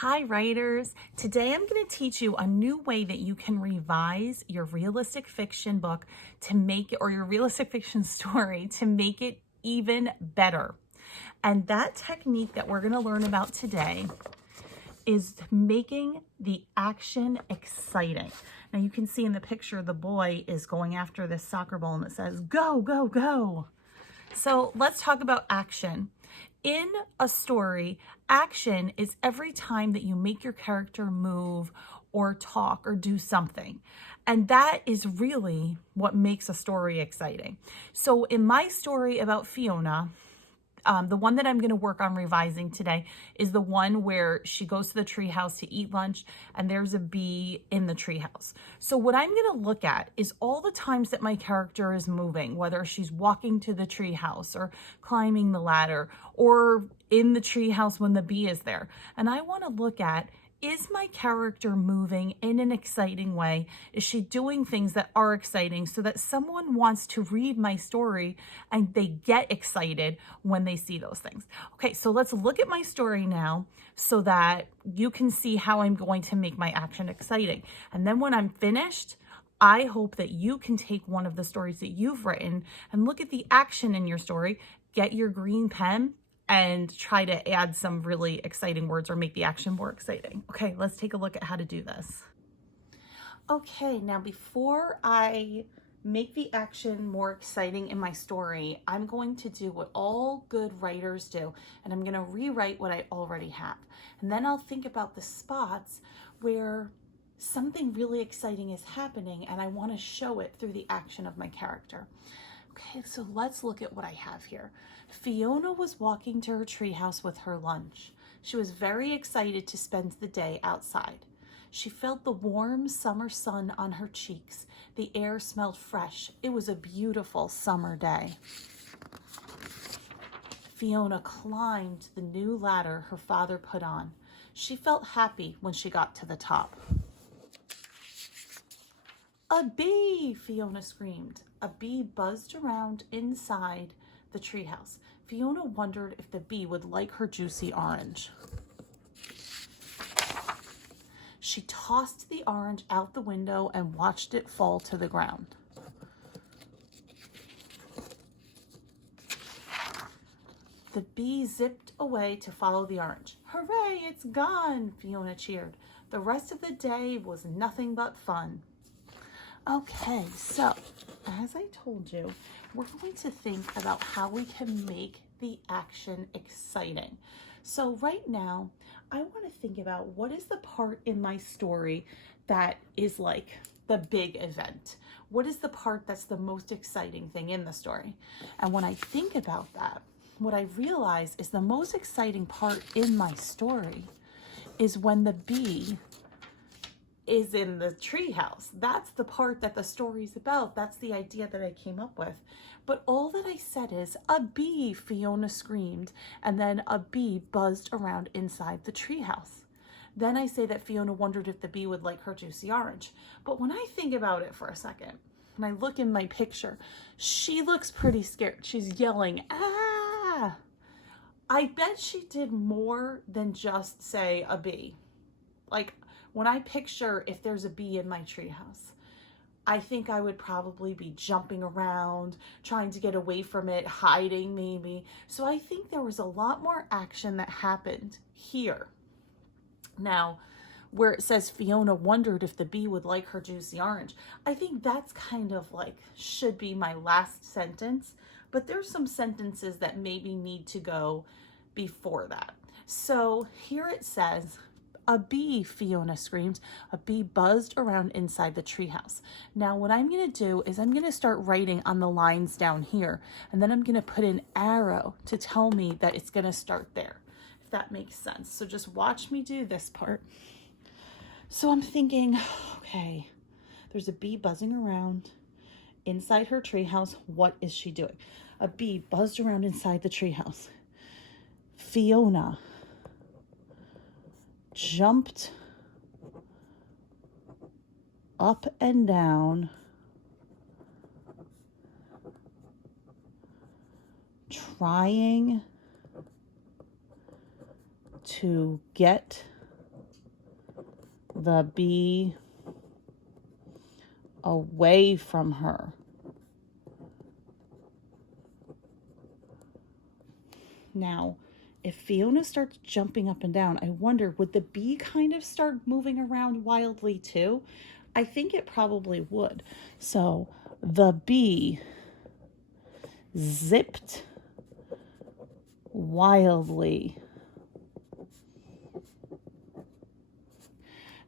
Hi writers! Today I'm going to teach you a new way that you can revise your realistic fiction book to make it, or your realistic fiction story to make it even better. And that technique that we're going to learn about today is making the action exciting. Now you can see in the picture the boy is going after this soccer ball and it says, "Go, go, go." So let's talk about action. In a story, action is every time that you make your character move or talk or do something. And that is really what makes a story exciting. So in my story about Fiona, the one that I'm going to work on revising today is the one where she goes to the treehouse to eat lunch and there's a bee in the treehouse. So what I'm going to look at is all the times that my character is moving, whether she's walking to the treehouse or climbing the ladder or in the treehouse when the bee is there. And I want to look at, is my character moving in an exciting way? Is she doing things that are exciting so that someone wants to read my story and they get excited when they see those things? Okay, so let's look at my story now so that you can see how I'm going to make my action exciting. And then when I'm finished, I hope that you can take one of the stories that you've written and look at the action in your story, get your green pen, and try to add some really exciting words or make the action more exciting. Okay, let's take a look at how to do this. Okay, now before I make the action more exciting in my story, I'm going to do what all good writers do, and I'm going to rewrite what I already have. And then I'll think about the spots where something really exciting is happening and I want to show it through the action of my character. Okay, so let's look at what I have here. Fiona was walking to her treehouse with her lunch. She was very excited to spend the day outside. She felt the warm summer sun on her cheeks. The air smelled fresh. It was a beautiful summer day. Fiona climbed the new ladder her father put on. She felt happy when she got to the top. "A bee!" Fiona screamed. A bee buzzed around inside the treehouse. Fiona wondered if the bee would like her juicy orange. She tossed the orange out the window and watched it fall to the ground. The bee zipped away to follow the orange. "Hooray, it's gone!" Fiona cheered. The rest of the day was nothing but fun. Okay, so as I told you, we're going to think about how we can make the action exciting. So right now, I want to think about what is the part in my story that is like the big event. What is the part that's the most exciting thing in the story? And when I think about that, what I realize is the most exciting part in my story is when the bee is in the treehouse. That's the part that the story's about. That's the idea that I came up with. But all that I said is, "A bee," Fiona screamed, and then a bee buzzed around inside the treehouse. Then I say that Fiona wondered if the bee would like her juicy orange. But when I think about it for a second, and I look in my picture, she looks pretty scared. She's yelling, "Ah!" I bet she did more than just say a bee. Like, when I picture if there's a bee in my treehouse, I think I would probably be jumping around, trying to get away from it, hiding maybe. So I think there was a lot more action that happened here. Now, where it says Fiona wondered if the bee would like her juicy orange, I think that's kind of like should be my last sentence, but there's some sentences that maybe need to go before that. So here it says, "A bee," Fiona screamed. A bee buzzed around inside the treehouse. Now what I'm going to do is I'm going to start writing on the lines down here, and then I'm going to put an arrow to tell me that it's going to start there, if that makes sense. So just watch me do this part. So I'm thinking, okay, there's a bee buzzing around inside her treehouse. What is she doing? A bee buzzed around inside the treehouse. Fiona jumped up and down, trying to get the bee away from her. Now, if Fiona starts jumping up and down, I wonder, would the bee kind of start moving around wildly too? I think it probably would. So the bee zipped wildly.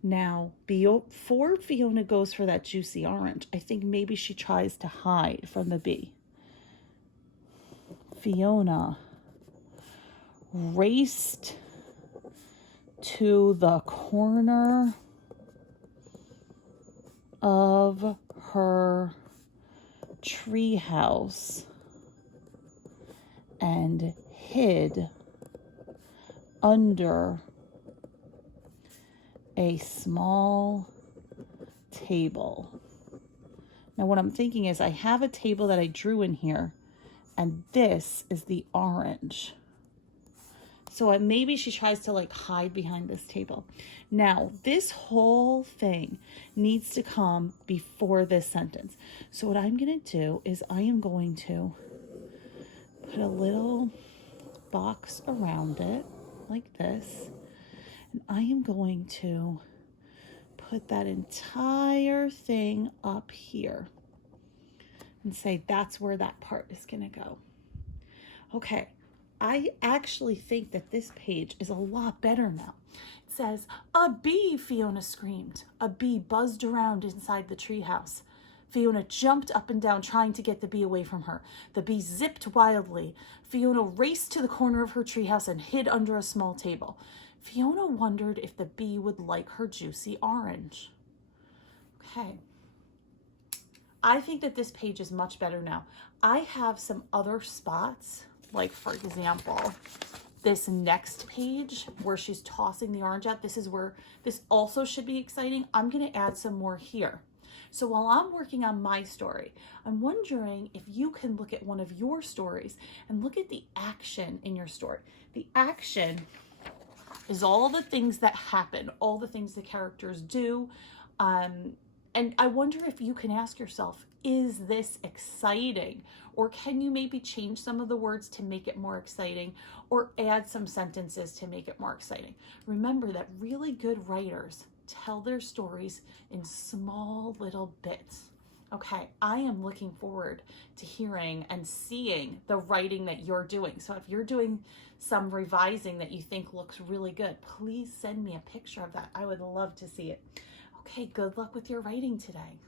Now, before Fiona goes for that juicy orange, I think maybe she tries to hide from the bee. Fiona raced to the corner of her treehouse and hid under a small table. Now what I'm thinking is I have a table that I drew in here, and this is the orange. So maybe she tries to like hide behind this table. Now, this whole thing needs to come before this sentence. So what I'm going to do is I am going to put a little box around it like this. And I am going to put that entire thing up here and say that's where that part is going to go. Okay. I actually think that this page is a lot better now. It says, "A bee," Fiona screamed. A bee buzzed around inside the treehouse. Fiona jumped up and down, trying to get the bee away from her. The bee zipped wildly. Fiona raced to the corner of her treehouse and hid under a small table. Fiona wondered if the bee would like her juicy orange. Okay. I think that this page is much better now. I have some other spots. Like, for example, this next page where she's tossing the orange out, this is where this also should be exciting. I'm going to add some more here. So while I'm working on my story, I'm wondering if you can look at one of your stories and look at the action in your story. The action is all the things that happen, all the things the characters do. And I wonder if you can ask yourself, is this exciting? Or can you maybe change some of the words to make it more exciting, or add some sentences to make it more exciting? Remember that really good writers tell their stories in small little bits. Okay, I am looking forward to hearing and seeing the writing that you're doing. So if you're doing some revising that you think looks really good, please send me a picture of that. I would love to see it. Okay, good luck with your writing today.